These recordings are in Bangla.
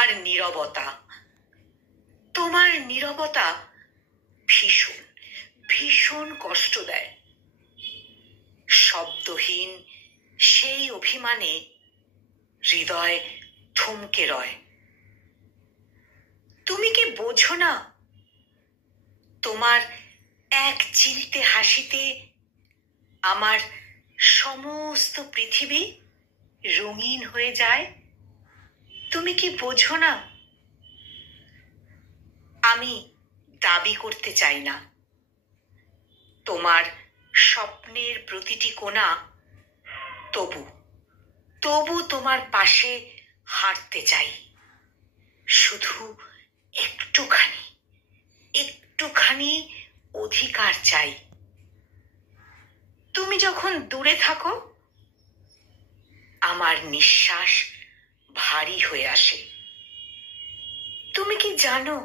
তোমার নীরবতা, তোমার নীরবতা ভীষণ ভীষণ কষ্ট দেয়। শব্দহীন সেই অভিমানে হৃদয় থমকে রয়। তুমি কি বোঝো না, তোমার এক চিলতে হাসিতে আমার সমস্ত পৃথিবী রঙিন হয়ে যায়? তুমি কি বোঝো না? আমি দাবি করতে চাই না, তোমার স্বপ্নের প্রতিটি কোণা, তবু তবু তোমার পাশে হাঁটতে চাই। শুধু একটুখানি একটুখানি অধিকার চাই। তুমি যখন দূরে থাকো, আমার নিঃশ্বাস ভারী হয়ে আসে। তুমি কি জানো,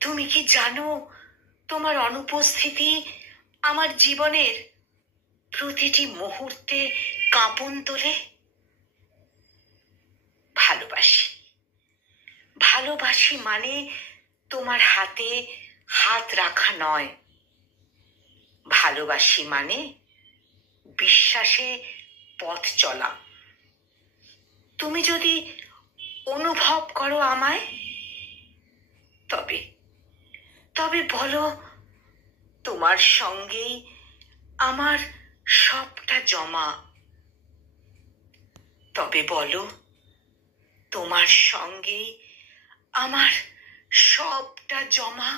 তুমি কি জানো তোমার অনুপস্থিতি আমার জীবনের প্রতিটি মুহূর্তে কাঁপন তোলে? ভালোবাসি, ভালোবাসি মানে তোমার হাতে হাত রাখা নয়। ভালোবাসি মানে বিশ্বাসে পথ চলা। তুমি যদি অনুভব করো আমায়, তবে তবে বলো, তোমার সঙ্গেই আমার সবটা জমা। তবে বলো, তোমার সঙ্গেই আমার সবটা জমা।